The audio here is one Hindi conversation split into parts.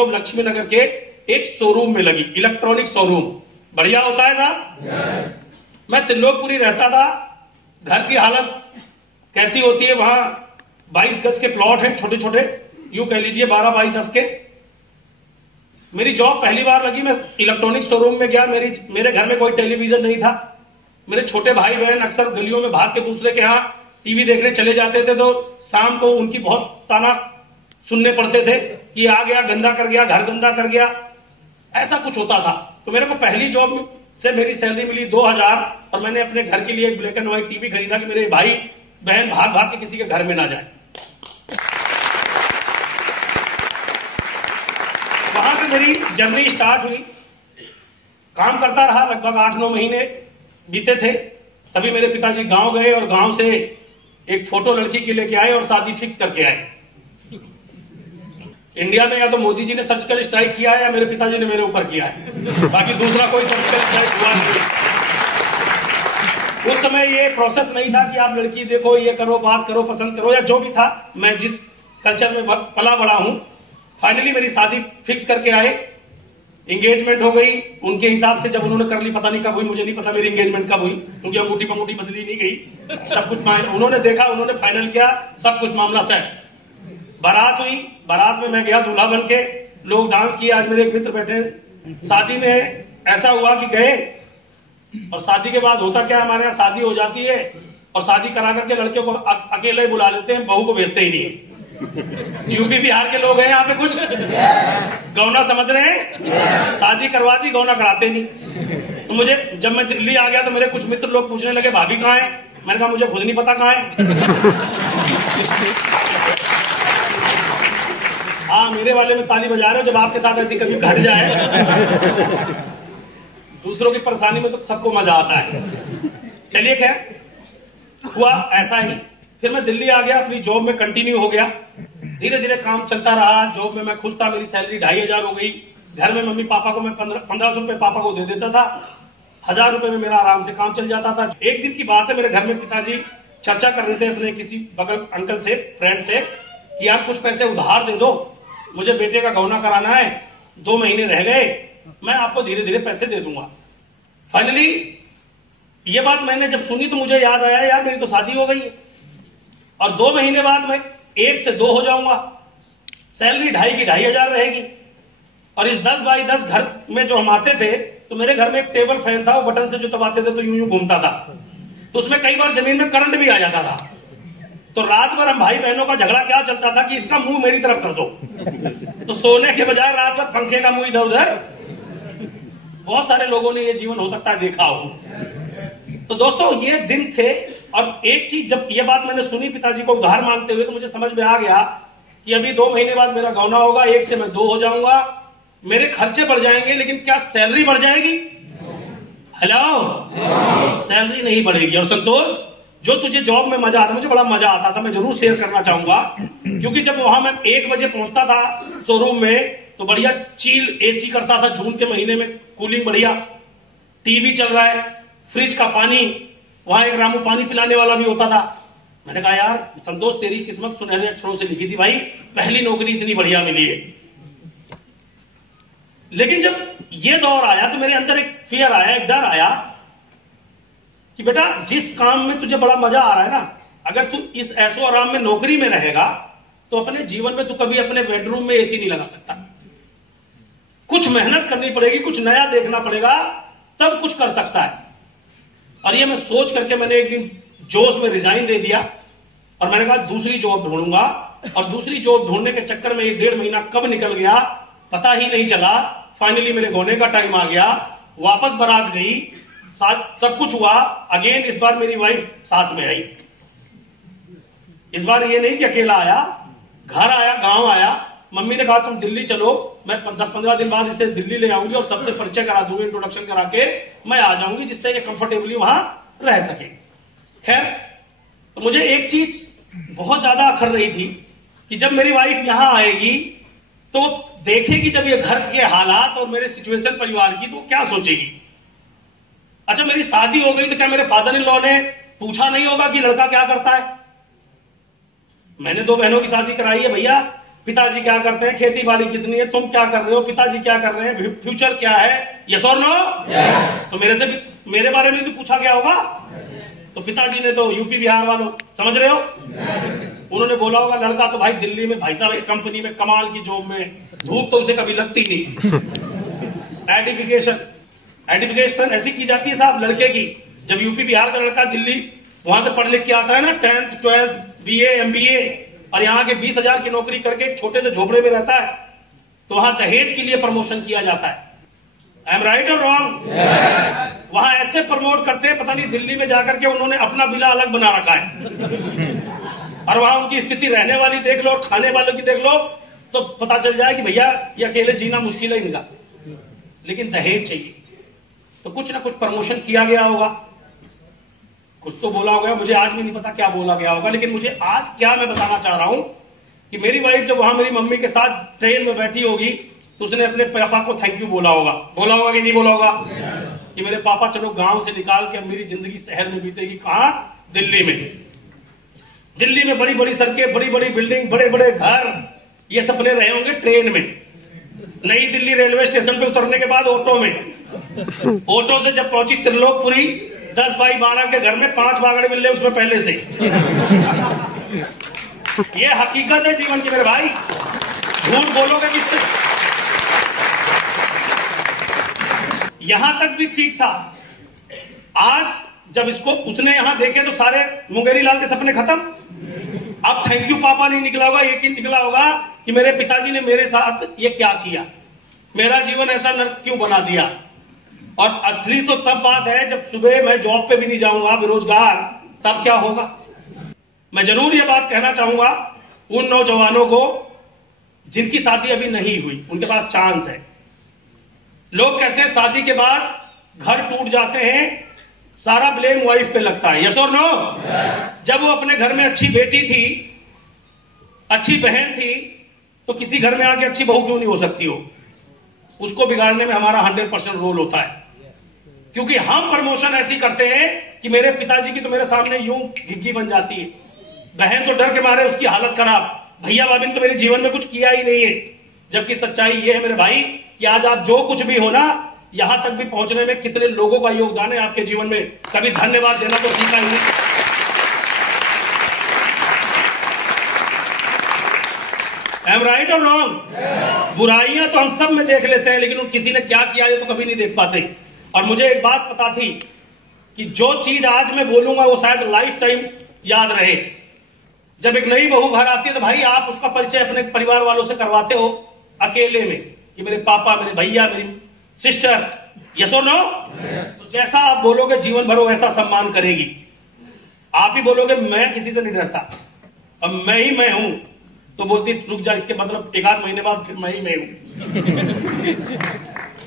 जॉब लक्ष्मी नगर के एक शोरूम में लगी, इलेक्ट्रॉनिक शोरूम। बढ़िया होता है साहब। मैं त्रिलोकपुरी रहता था। घर की हालत कैसी होती है, वहां 22 गज के प्लॉट हैं, छोटे छोटे, यूं कह लीजिए 12 बाई 10 के। मेरी जॉब पहली बार लगी, मैं इलेक्ट्रॉनिक शोरूम में गया। मेरे घर में कोई टेलीविजन नहीं था। मेरे छोटे भाई बहन अक्सर गलियों में भाग के दूसरे के यहाँ टीवी देखने चले जाते थे, तो शाम को उनकी बहुत ताना सुनने पड़ते थे कि आ गया, गंदा कर गया, घर गंदा कर गया, ऐसा कुछ होता था। तो मेरे को पहली जॉब से मेरी सैलरी मिली 2000 और मैंने अपने घर के लिए एक ब्लैक एंड व्हाइट टीवी खरीदा कि मेरे भाई बहन भाग भाग के किसी के घर में ना जाए। वहां से मेरी जर्नी स्टार्ट हुई। काम करता रहा, लगभग 8-9 महीने बीते थे। तभी मेरे पिताजी गांव गए और गांव से एक फोटो लड़की के लेके आए और शादी फिक्स करके आए। इंडिया में या तो मोदी जी ने सर्जिकल स्ट्राइक किया है या मेरे पिताजी ने मेरे ऊपर किया है, बाकी दूसरा कोई सर्जिकल स्ट्राइक हुआ नहीं। उस समय ये प्रोसेस नहीं था कि आप लड़की देखो, ये करो, बात करो, पसंद करो, या जो भी था। मैं जिस कल्चर में पला बड़ा हूं, फाइनली मेरी शादी फिक्स करके आए। एंगेजमेंट हो गई उनके हिसाब से। जब उन्होंने कर ली, पता नहीं कब हुई, मुझे नहीं पता मेरी एंगेजमेंट कब हुई, क्योंकि अंगूठी पंगूठी बदली नहीं गई। सब कुछ उन्होंने देखा, उन्होंने फाइनल किया, सब कुछ मामला सेट। बारात हुई, बारात में मैं गया दूल्हा बन के, लोग डांस किए। आज मेरे एक मित्र बैठे। शादी में ऐसा हुआ कि गए, और शादी के बाद होता क्या, हमारे यहाँ शादी हो जाती है और शादी करा करके लड़के को अकेले बुला लेते हैं, बहू को भेजते ही नहीं है। यूपी बिहार के लोग हैं यहाँ पे कुछ, गौना समझ रहे हैं, शादी करवा दी, गौना कराते नहीं। तो मुझे, जब मैं दिल्ली आ गया तो मेरे कुछ मित्र लोग पूछने लगे भाभी कहाँ है। मैंने कहा मुझे खुद नहीं पता कहाँ है। हाँ, मेरे वाले में ताली बजा रहे हो, जब आपके साथ ऐसी कभी घट जाए। दूसरों की परेशानी में तो सबको मजा आता है। चलिए, खैर हुआ ऐसा ही। फिर मैं दिल्ली आ गया, अपनी जॉब में कंटिन्यू हो गया। धीरे धीरे काम चलता रहा। जॉब में मैं खुश था, मेरी सैलरी 2500 हो गई। घर में मम्मी पापा को मैं 1500 रुपए पापा को दे देता था। 1000 रुपए में मेरा आराम से काम चल जाता था। एक दिन की बात है, मेरे घर में पिताजी चर्चा कर रहे थे अपने किसी बगल अंकल से, फ्रेंड से, कि यार कुछ पैसे उधार दे दो, मुझे बेटे का गौना कराना है, 2 महीने रह गए, मैं आपको धीरे धीरे पैसे दे दूंगा। फाइनली ये बात मैंने जब सुनी तो मुझे याद आया, यार मेरी तो शादी हो गई है और 2 महीने बाद मैं 1 से 2 हो जाऊंगा। सैलरी 2,500 की 2,500 रहेगी। और इस 10 बाई 10 घर में जो हम आते थे, तो मेरे घर में एक टेबल फैन था, वो बटन से जो दबाते थे तो यूं यूं घूमता था, तो उसमें कई बार जमीन में करंट भी आ जाता था। तो रात भर हम भाई बहनों का झगड़ा क्या चलता था कि इसका मुंह मेरी तरफ कर दो, तो सोने के बजाय रात भर पंखे का मुंह इधर उधर। बहुत सारे लोगों ने ये जीवन हो सकता है देखा हो। तो दोस्तों ये दिन थे। और एक चीज, जब ये बात मैंने सुनी पिताजी को उधार मांगते हुए, तो मुझे समझ में आ गया कि अभी 2 महीने बाद मेरा गौना होगा, 1 से मैं 2 हो जाऊंगा, मेरे खर्चे बढ़ जाएंगे, लेकिन क्या सैलरी बढ़ जाएगी? हेलो, सैलरी नहीं बढ़ेगी। और संतोष, जो तुझे जॉब में मजा आता, मुझे बड़ा मजा आता था, मैं जरूर शेयर करना चाहूंगा, क्योंकि जब वहां मैं 1 बजे पहुंचता था शोरूम में, तो बढ़िया चील एसी करता था, जून के महीने में कूलिंग बढ़िया, टीवी चल रहा है, फ्रिज का पानी, वहां एक रामू पानी पिलाने वाला भी होता था। मैंने कहा यार संतोष, तेरी किस्मत सुनहरे अक्षरों से लिखी थी भाई, पहली नौकरी इतनी बढ़िया मिली है। लेकिन जब ये दौर आया तो मेरे अंदर एक फियर आया, एक डर आया कि बेटा जिस काम में तुझे बड़ा मजा आ रहा है ना, अगर तू इस ऐशो आराम में नौकरी में रहेगा तो अपने जीवन में तू कभी अपने बेडरूम में एसी नहीं लगा सकता। कुछ मेहनत करनी पड़ेगी, कुछ नया देखना पड़ेगा, तब कुछ कर सकता है। और ये मैं सोच करके मैंने एक दिन जोश में रिजाइन दे दिया और मैंने कहा दूसरी जॉब ढूंढूंगा। और दूसरी जॉब ढूंढने के चक्कर में 1.5 महीना कब निकल गया पता ही नहीं चला। फाइनली मेरे होने का टाइम आ गया, वापस बारात गई, सब कुछ हुआ। अगेन इस बार मेरी वाइफ साथ में आई। इस बार ये नहीं कि अकेला आया, घर आया, गांव आया। मम्मी ने कहा तुम दिल्ली चलो, मैं 10-15 दिन बाद इसे दिल्ली ले आऊंगी और सबसे परिचय करा दूंगी, इंट्रोडक्शन करा के मैं आ जाऊंगी, जिससे ये कंफर्टेबली वहां रह सके। खैर, तो मुझे एक चीज बहुत ज्यादा अखर रही थी कि जब मेरी वाइफ यहां आएगी तो देखेगी जब ये घर के हालात और मेरे सिचुएशन परिवार की, तो क्या सोचेगी। अच्छा, मेरी शादी हो गई तो क्या मेरे फादर इन लॉ ने पूछा नहीं होगा कि लड़का क्या करता है? मैंने 2 बहनों की शादी कराई है भैया, पिताजी क्या करते हैं, खेती बाड़ी कितनी है, तुम क्या कर रहे हो, पिताजी क्या कर रहे हैं, फ्यूचर क्या है, यस और नो। तो मेरे बारे में भी पूछा गया होगा। तो पिताजी ने तो यूपी बिहार वालों, समझ रहे हो, उन्होंने बोला होगा लड़का तो भाई दिल्ली में, भाई साहब एक कंपनी में कमाल की जॉब में, धूप तो उसे कभी लगती नहीं। एडिफिकेशन ऐसी की जाती है साहब लड़के की, जब यूपी बिहार का लड़का दिल्ली वहां से पढ़ लिख के आता है ना, 10th 12th BA MBA, और यहाँ के 20,000 की नौकरी करके एक छोटे से झोपड़े में रहता है, तो वहां दहेज के लिए प्रमोशन किया जाता है। आई एम राइट और रॉन्ग? वहां ऐसे प्रमोट करते हैं, पता नहीं दिल्ली में जाकर के उन्होंने अपना बिला अलग बना रखा है, और वहां उनकी स्थिति रहने वाली देख लो और खाने वालों की देख लो, तो पता चल जाए कि भैया ये अकेले जीना मुश्किल है इनका, लेकिन दहेज चाहिए। तो कुछ ना कुछ प्रमोशन किया गया होगा, कुछ तो बोला होगा, मुझे आज भी नहीं पता क्या बोला गया होगा, लेकिन मुझे आज क्या मैं बताना चाह रहा हूं कि मेरी वाइफ जब वहां मेरी मम्मी के साथ ट्रेन में बैठी होगी तो उसने अपने पापा को थैंक यू बोला होगा कि नहीं बोला होगा कि मेरे पापा चलो गांव से निकाल के अब मेरी जिंदगी शहर में बीतेगी। कहां? दिल्ली में। दिल्ली में बड़ी बड़ी सड़कें, बड़ी बड़ी बिल्डिंग, बड़े बड़े घर, ये सपने रहे होंगे ट्रेन में। नई दिल्ली रेलवे स्टेशन पे उतरने के बाद ऑटो में, ऑटो से जब पहुंची त्रिलोकपुरी, 10 बाई 12 के घर में 5 बागड़े मिल रहे उसमें पहले से। ये हकीकत है जीवन की मेरे भाई, झूठ बोलोगे किससे? यहां तक भी ठीक था, आज जब इसको उसने यहां देखे तो सारे मुंगेरी लाल के सपने खत्म। अब थैंक यू पापा नहीं निकला होगा, ये निकला होगा कि मेरे पिताजी ने मेरे साथ ये क्या किया, मेरा जीवन ऐसा नर्क क्यों बना दिया। और असली तो तब बात है जब सुबह मैं जॉब पे भी नहीं जाऊंगा, बेरोजगार, तब क्या होगा। मैं जरूर ये बात कहना चाहूंगा उन नौजवानों को जिनकी शादी अभी नहीं हुई, उनके पास चांस है। लोग कहते हैं शादी के बाद घर टूट जाते हैं, सारा ब्लेम वाइफ पे लगता है, यस और नो? जब वो अपने घर में अच्छी बेटी थी, अच्छी बहन थी, तो किसी घर में आके अच्छी बहू क्यों नहीं हो सकती हो? उसको बिगाड़ने में हमारा 100% रोल होता है, क्योंकि हम प्रमोशन ऐसी करते हैं कि मेरे पिताजी की तो मेरे सामने यूं घिग्गी बन जाती है, बहन तो डर के मारे उसकी हालत खराब, भैया भाभी ने तो मेरे जीवन में कुछ किया ही नहीं है। जबकि सच्चाई ये है मेरे भाई कि आज आप जो कुछ भी हो ना, यहां तक भी पहुंचने में कितने लोगों का योगदान है आपके जीवन में, कभी धन्यवाद देना तो सीखा ही नहीं। आई एम राइट और रॉन्ग? बुराइयां तो हम सब में देख लेते हैं, लेकिन उन किसी ने क्या किया ये तो कभी नहीं देख पाते। और मुझे एक बात पता थी कि जो चीज आज मैं बोलूंगा वो शायद लाइफ टाइम याद रहे। जब एक नई बहू घर आती है तो भाई आप उसका परिचय अपने परिवार वालों से करवाते हो अकेले में कि मेरे पापा, मेरे भैया, मेरी सिस्टर, यस और नो? तो जैसा आप बोलोगे जीवन भर वैसा सम्मान करेगी। आप ही बोलोगे मैं किसी से नहीं डरता, अब मैं ही मैं हूं, तो बोलती रुक जा, इसके मतलब 1 महीने बाद फिर मैं ही मैं हूं।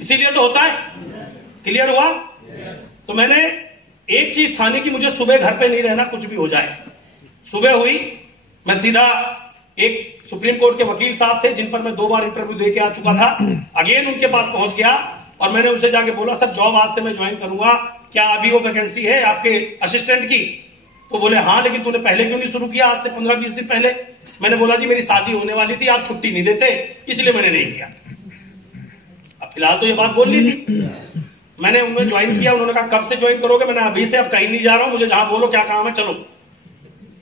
इसीलिए तो होता है। क्लियर हुआ? तो मैंने एक चीज ठानी कि मुझे सुबह घर पे नहीं रहना, कुछ भी हो जाए। सुबह हुई, मैं सीधा एक सुप्रीम कोर्ट के वकील साहब थे जिन पर मैं 2 बार इंटरव्यू देके आ चुका था, अगेन उनके पास पहुंच गया और मैंने उनसे जाके बोला सर जॉब आज से मैं ज्वाइन करूंगा, क्या अभी वो वैकेंसी है आपके असिस्टेंट की? तो बोले हाँ, लेकिन तूने पहले क्यों नहीं शुरू किया, आज से 15-20 दिन पहले? मैंने बोला जी मेरी शादी होने वाली थी, आप छुट्टी नहीं देते, इसलिए मैंने नहीं किया। अब फिलहाल तो ये बात बोल ली थी, मैंने उन्हें ज्वाइन किया। उन्होंने कहा कब से ज्वाइन करोगे? मैंने अभी से, अब कहीं नहीं जा रहा हूं, मुझे जहां बोलो क्या काम है चलो।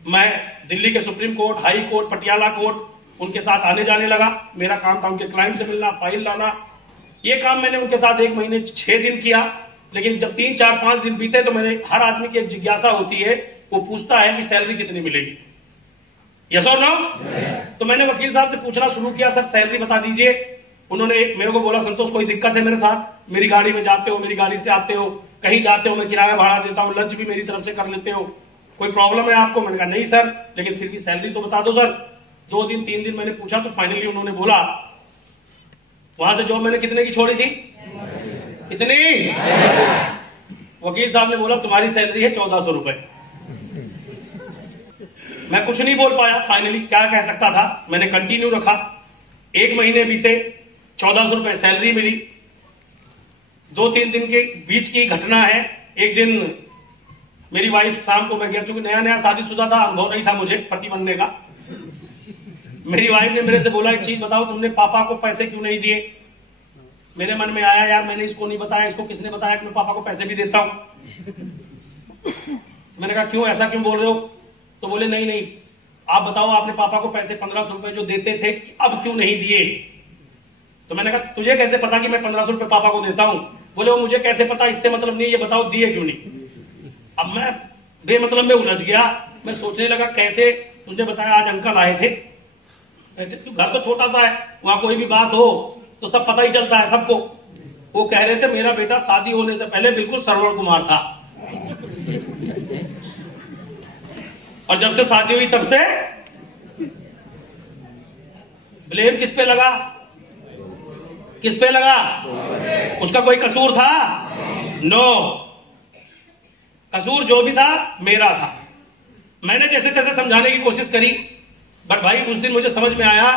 मैं दिल्ली के supreme court, high court, Patiala court उनके साथ आने जाने लगा। मेरा काम था उनके क्लाइंट से मिलना, फाइल लाना। ये काम मैंने उनके साथ 1 महीने 6 दिन किया। लेकिन जब 3, 4, 5 दिन बीते तो मैंने, हर आदमी की एक जिज्ञासा होती है, वो पूछता है कि सैलरी कितनी मिलेगी, यस और नो? तो मैंने वकील साहब से पूछना शुरू किया, सर सैलरी बता दीजिए। उन्होंने मेरे को बोला संतोष कोई दिक्कत है मेरे साथ? मेरी गाड़ी में जाते हो, मेरी गाड़ी से आते हो, कहीं जाते हो मैं किराया भाड़ा देता हूं, लंच भी मेरी तरफ से कर लेते हो, कोई प्रॉब्लम है आपको? मैंने कहा नहीं सर, लेकिन फिर भी सैलरी तो बता दो सर। 2 दिन 3 दिन मैंने पूछा तो फाइनली उन्होंने बोला, वहां से जॉब मैंने कितने की छोड़ी थी? कितनी? वकील साहब ने बोला तुम्हारी सैलरी है 1400 रुपए। मैं कुछ नहीं बोल पाया, फाइनली क्या कह सकता था, मैंने कंटिन्यू रखा। 1 महीने बीते, 1400 रुपए सैलरी मिली। 2-3 दिन के बीच की घटना है, एक दिन मेरी वाइफ शाम को, मैं गया क्योंकि नया नया शादीशुदा था, अनुभव नहीं था मुझे पति बनने का। मेरी वाइफ ने मेरे से बोला, एक चीज बताओ, तुमने पापा को पैसे क्यों नहीं दिए? मेरे मन में आया, यार मैंने इसको नहीं बताया, इसको किसने बताया कि मैं पापा को पैसे भी देता हूं? मैंने कहा क्यों, ऐसा क्यों बोल रहे हो? तो बोले नहीं नहीं, आप बताओ, आपने पापा को पैसे 1500 रुपए जो देते थे अब क्यों नहीं दिए? तो मैंने कहा तुझे कैसे पता कि मैं 1500 रुपए पापा को देता हूं? बोले वो मुझे कैसे पता, इससे मतलब नहीं, ये बताओ दिए क्यों नहीं? अब मैं बेमतलब में उलझ गया। मैं सोचने लगा कैसे, तुझे बताया आज अंकल आए थे, घर तो छोटा सा है, वहां कोई भी बात हो तो सब पता ही चलता है सबको। वो कह रहे थे मेरा बेटा शादी होने से पहले बिल्कुल श्रवण कुमार था, और जब से शादी हुई तब से ब्लेम किस पे लगा? किस पे लगा? उसका कोई कसूर था? नो, कसूर जो भी था मेरा था। मैंने जैसे तैसे समझाने की कोशिश करी, बट भाई उस दिन मुझे समझ में आया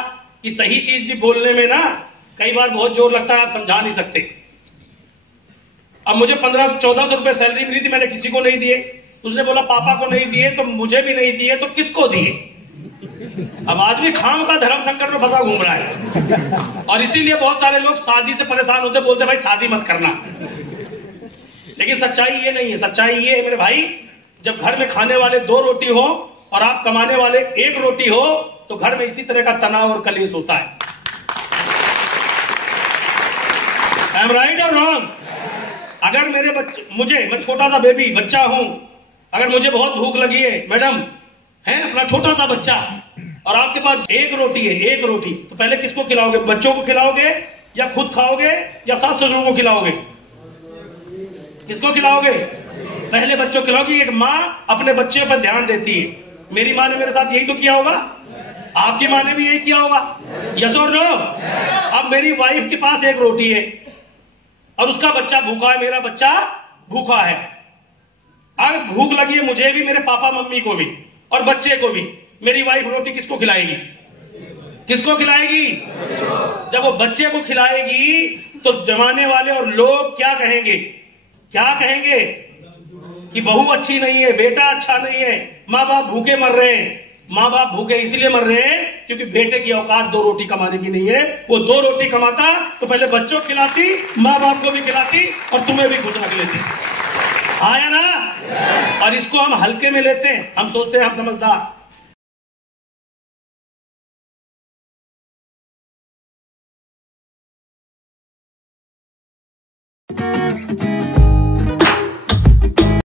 कि सही चीज भी बोलने में ना कई बार बहुत जोर लगता है, आप समझा नहीं सकते। अब मुझे 1500-1400 रुपए सैलरी मिली थी, मैंने किसी को नहीं दिए। उसने बोला पापा को नहीं दिए तो मुझे भी नहीं दिए, तो किसको दिए? अब आदमी खाम का धर्म संकट में फंसा घूम रहा है, और इसीलिए बहुत सारे लोग शादी से परेशान होते, बोलते भाई शादी मत करना। लेकिन सच्चाई ये नहीं है, सच्चाई ये है मेरे भाई, जब घर में खाने वाले 2 रोटी हो और आप कमाने वाले 1 रोटी हो, तो घर में इसी तरह का तनाव और कलेश होता है। आई एम राइट और रॉन्ग? अगर मेरे बच्चे, मैं छोटा सा बेबी बच्चा हूं, अगर मुझे बहुत भूख लगी है मैडम, है अपना छोटा सा बच्चा, और आपके पास 1 रोटी है, 1 रोटी, तो पहले किसको खिलाओगे? बच्चों को खिलाओगे या खुद खाओगे या सास ससुर को खिलाओगे? किसको खिलाओगे? पहले बच्चों को खिलाओगे। एक माँ अपने बच्चे पर ध्यान देती है। मेरी माँ ने मेरे साथ यही तो किया होगा, आपकी माँ ने भी यही किया होगा, यस और नो? अब मेरी वाइफ के पास 1 रोटी है और उसका बच्चा भूखा है, मेरा बच्चा भूखा है। अगर भूख लगी है मुझे भी, मेरे पापा मम्मी को भी और बच्चे को भी, मेरी वाइफ रोटी किसको खिलाएगी? किसको खिलाएगी? जब वो बच्चे को खिलाएगी तो जमाने वाले और लोग क्या कहेंगे? क्या कहेंगे? कि बहू अच्छी नहीं है, बेटा अच्छा नहीं है, माँ बाप भूखे मर रहे हैं। माँ बाप भूखे इसलिए मर रहे हैं क्योंकि बेटे की औकात 2 रोटी कमाने की नहीं है। वो 2 रोटी कमाता तो पहले बच्चों को खिलाती, माँ बाप को भी खिलाती और तुम्हें भी खुश रख लेती। आया ना? और इसको हम हल्के में लेते हैं, हम सोचते हैं हम समझदार।